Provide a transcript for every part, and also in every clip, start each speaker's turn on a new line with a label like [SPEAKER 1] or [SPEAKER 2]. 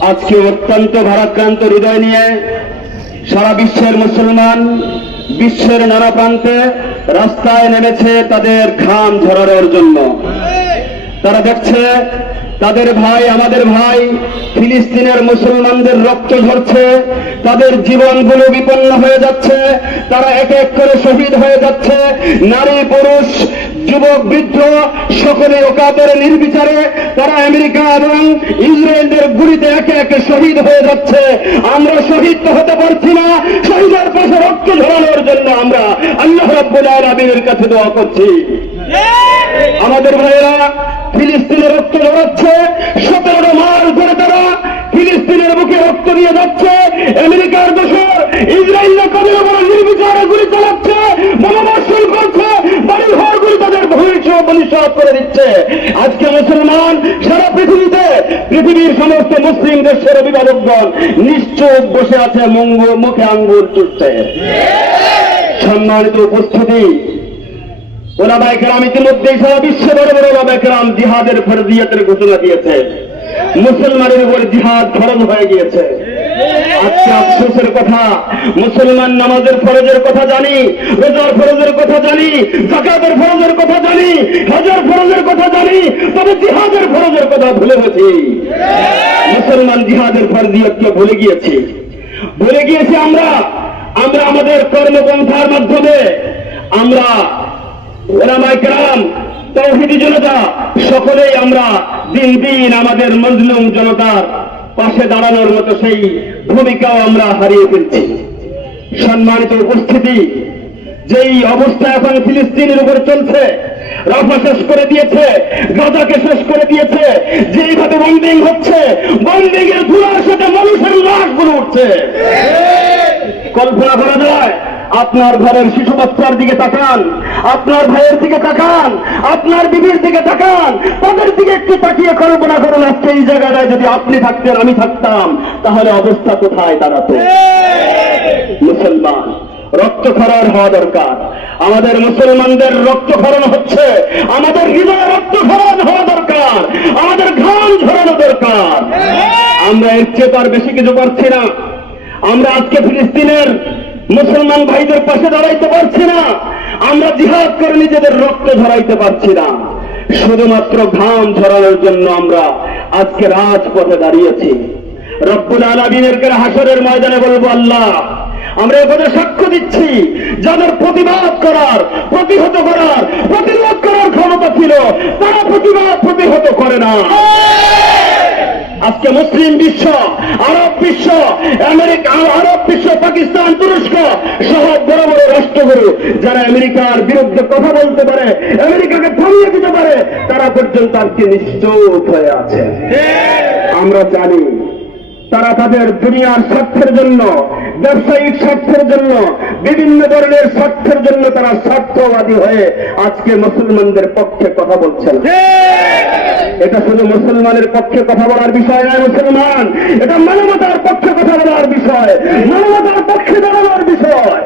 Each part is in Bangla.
[SPEAKER 1] আজকে অত্যন্ত ভারাক্রান্ত হৃদয় নিয়ে সারা বিশ্বের মুসলমান বিশ্বের নানা প্রান্তে রাস্তায় নেমেছে তাদের ঘাম ঝরানোর জন্য। তারা দেখছে, তাদের ভাই, আমাদের ভাই ফিলিস্তিনের মুসলমানদের রক্ত ঝরছে, তাদের জীবনগুলো বিপন্ন হয়ে যাচ্ছে, তারা এক এক করে শহীদ হয়ে যাচ্ছে, নারী, পুরুষ যুবক, বৃদ্ধ, সকলে ওকাদের নির্বিচারে, তারা আমেরিকা এবং ইসরায়েলদের গুলিতে একে একে শহীদ হয়ে যাচ্ছে। আমরা শহীদ তো হতে পারছি না, শহীদের পাশে রক্ত ঝরানোর জন্য আমরা আল্লাহ রাব্বুল আলামিনের কাছে দোয়া করছি। আমাদের ভাইয়েরা ফিলিস্তিনের রক্ত ঝরাচ্ছে সতেরো মাস ধরে তারা ফিলিস্তিনের বুকে রক্ত দিয়ে যাচ্ছে, আমেরিকার দোষর ইসরায়েল উপর নির্বিচারে গুলি চালাচ্ছে? বলিষ্ঠ করে দিচ্ছে। আজকে মুসলমান সারা পৃথিবীতে পৃথিবীর সমস্ত মুসলিম দেশের বসে আছে মুখে আঙ্গুর সম্মানিত উপস্থিতি, ওলামায় কেরাম ইতিমধ্যেই সারা বিশ্বে বড় বড় ওলামায় জিহাদের ফরজিয়াতের ঘোষণা দিয়েছে। মুসলমানের উপর জিহাদ ফরজ হয়ে গিয়েছে। আজকে আফসোসের কথা। মুসলমান নামাজের ফরজের কথা জানি, রোজার ফরজের কথা জানি, জাকাতের ফরজের কথা জানি, হজের ফরজের কথা জানি, তবে জিহাদের ফরজের কথা ভুলে গেছি। মুসলমান জিহাদের ফরজিয়তকে ভুলে গিয়েছি। ভুলে গিয়েছি আমরা। আমরা আমাদের কর্মপন্থার মাধ্যমে আমরা ওলামাই কেরাম, তৌহিদি জনতা, সকলেই আমরা দিন দিন আমাদের মজলুম জনতার পাশে দাঁড়ানোর মতো সেই ভূমিকাও আমরা হারিয়ে ফেলছি। সম্মানিত উপস্থিতি যেই অবস্থা এখন ফিলিস্তিনের উপর চলছে রাফা শেষ করে দিয়েছে গাজাকে শেষ করে দিয়েছে যেইভাবে বন্ডিং হচ্ছে বন্ডিং এর ধুলার সাথে মানুষের লাশগুলো উঠছে। কল্পনা করা যায় আপনার ঘরের শিশু বাচ্চার দিকে তাকান, আপনার ভাইয়ের দিকে তাকান, আপনার বিবির দিকে তাকান, তাদের দিকে একটু তাকিয়ে কল্পনা করুন, আজকে এই জায়গাটায় যদি আপনি থাকতেন, আমি থাকতাম, তাহলে অবস্থা কোথায় দাঁড়াতো? মুসলমান, রক্তক্ষরণ হওয়া দরকার। আমাদের মুসলমানদের রক্তক্ষরণ হচ্ছে, আমাদের হৃদয় রক্তক্ষরণ হওয়া দরকার, আমাদের ঘাম ঝরানো দরকার। আমরা এর চেয়ে তো আর বেশি কিছু পারছি না। আমরা আজকে ফিলিস্তিনের মুসলমান ভাইদের পাশে দাঁড়াইতে পারছি না। আমরা জিহাদ করে নিজেদের রক্ত ঝরাইতে পারছি না। শুধুমাত্র ঘাম ঝরানোর জন্য আমরা আজকে রাজপথে দাঁড়িয়েছি। রব্বুল আলমিনের করে হাসরের ময়দানে বলব, আল্লাহ, আমরা এ কথা সাক্ষ্য দিচ্ছি, যাদের প্রতিবাদ করার, প্রতিহত করার, প্রতিরোধ করার ক্ষমতা ছিল, তারা প্রতিবাদ প্রতিহত করে না। আজকে মুসলিম বিশ্ব, আরব বিশ্ব, আমেরিকা, আরব বিশ্ব, পাকিস্তান, তুরস্ক সহ বড় বড় রাষ্ট্রগুরু যারা আমেরিকার বিরুদ্ধে কথা বলতে পারে, আমেরিকাকে থামিয়ে দিতে পারে, তারা পর্যন্ত আজকে নিশ্চুপ হয়ে আছে। আমরা জানি তারা তাদের দুনিয়ার স্বার্থের জন্য, ব্যবসায়িক স্বার্থের জন্য, বিভিন্ন ধরনের স্বার্থের জন্য তারা স্বার্থবাদী হয়ে আজকে মুসলমানদের পক্ষে কথা বলছেন। এটা শুধু মুসলমানের পক্ষে কথা বলার বিষয় নয়, মুসলমান। এটা মানবতার পক্ষে কথা বলার বিষয়। মানবতার পক্ষে দাঁড়ানোর বিষয়।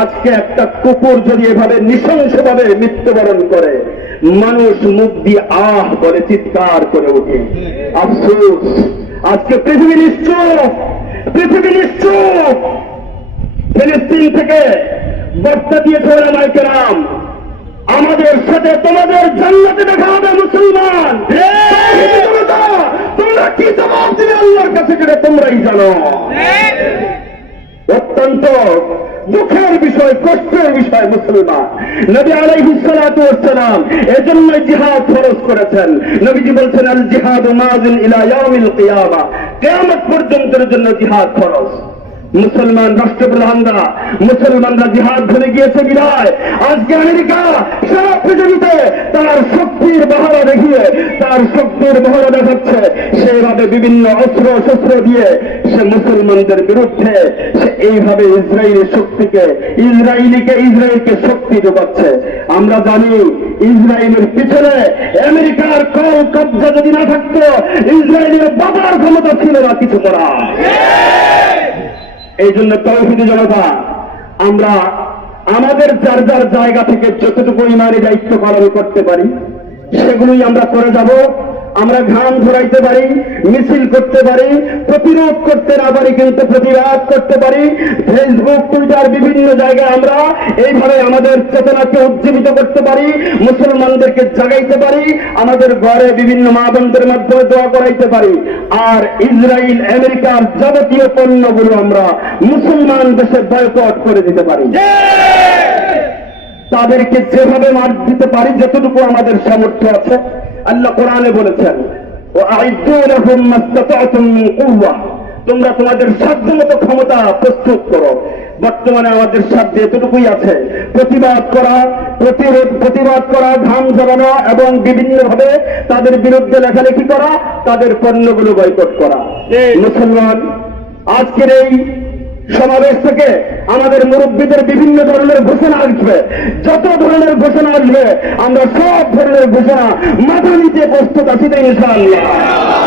[SPEAKER 1] আজকে একটা কুকুর যদি এভাবে নৃশংসভাবে মৃত্যুবরণ করে, মানুষ মুখ দিয়ে আহ বলে চিৎকার করে ওঠে। আফসোস। আজকে পৃথিবী নিশ্চুপ। পৃথিবী নিশ্চুপ। ফিলিস্তিন থেকে বার্তা দিয়েছে ওরা মাইকেরাম আমাদের সাথে তোমাদের জান্নাতে দেখা হবে মুসলমান। তোমরা কি জবাব দিবে আল্লাহর কাছে যেটা তোমরাই জানো। অত্যন্ত দুঃখের বিষয় কষ্টের বিষয় মুসলমান। নবী আলাইহিসসালাম এজন্য জিহাদ ফরজ করেছেন। নবীজি বলছেন আল জিহাদ মাজিন ইলা ইয়াউমিল কিয়ামা। কিয়ামত পর্যন্তের জন্য জিহাদ ফরজ। মুসলমান রাষ্ট্রপ্রধানরা মুসলমানরা জিহাদ ধরে গিয়েছে বিদায়। আজকে আমেরিকা সারা পৃথিবীতে তার শক্তির মহড়া দেখিয়ে, তার শক্তির মহড়া দেখাচ্ছে। সেইভাবে বিভিন্ন অস্ত্র শস্ত্র দিয়ে সে মুসলমানদের বিরুদ্ধে সে এইভাবে ইসরায়েলের শক্তিকে, ইসরায়েলিকে, ইসরায়েলকে শক্তি যোগাচ্ছে। আমরা জানি ইসরায়েলের পিছনে আমেরিকার কল কবজা যদি না থাকতো, ইসরায়েলের বাবার ক্ষমতা ছিল না কিছু করা এই জন্য তৌহিদি জনতা। আমরা আমাদের যার যার জায়গা থেকে যতটুকু ইমানি দায়িত্ব পালন করতে পারি, সেগুলোই আমরা করে যাব। আমরা ঘাম ঝরাইতে পারি মিছিল করতে পারি প্রতিরোধ করতে না পারি কিন্তু প্রতিবাদ করতে পারি। ফেসবুক টুইটার বিভিন্ন জায়গায় আমরা এইভাবে আমাদের চেতনাকে উজ্জীবিত করতে পারি মুসলমানদেরকে জাগাইতে পারি আমাদের ঘরে বিভিন্ন মা বোনদের মাধ্যমে দোয়া করাইতে পারি। আর ইসরায়েল আমেরিকার যাবতীয় পণ্যগুলো আমরা মুসলমান দেশে বয়কট করে দিতে পারি। তাদেরকে যেভাবে মার দিতে পারি যতটুকু আমাদের সামর্থ্য আছে। আল্লাহ কোরআনে বলেছেন ও আইদুলাহুম মাস্তাতাতুম মিন কুওয়া। তোমরা তোমাদের সাধ্যমতো ক্ষমতা প্রস্তুত করো। বর্তমানে আমাদের সাধ্যে এতটুকুই আছে। প্রতিবাদ করা প্রতিরোধ প্রতিবাদ করা ঘাম জড়ানো এবং বিভিন্নভাবে তাদের বিরুদ্ধে লেখালেখি করা তাদের পণ্যগুলো বয়কট করা। মুসলমান আজকের এই সমাবেশ থেকে আমাদের মুরব্বীদের বিভিন্ন ধরনের ঘোষণা আসবে। যত ধরনের ঘোষণা আসবে, আমরা সব ধরনের ঘোষণা মাথা নিতে প্রস্তুত আছি তাই ইনশাআল্লাহ।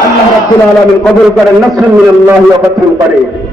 [SPEAKER 1] আল্লাহ রাব্বুল আলামিন কবুল করেন নাসরুল্লাহ ওয়া করিম।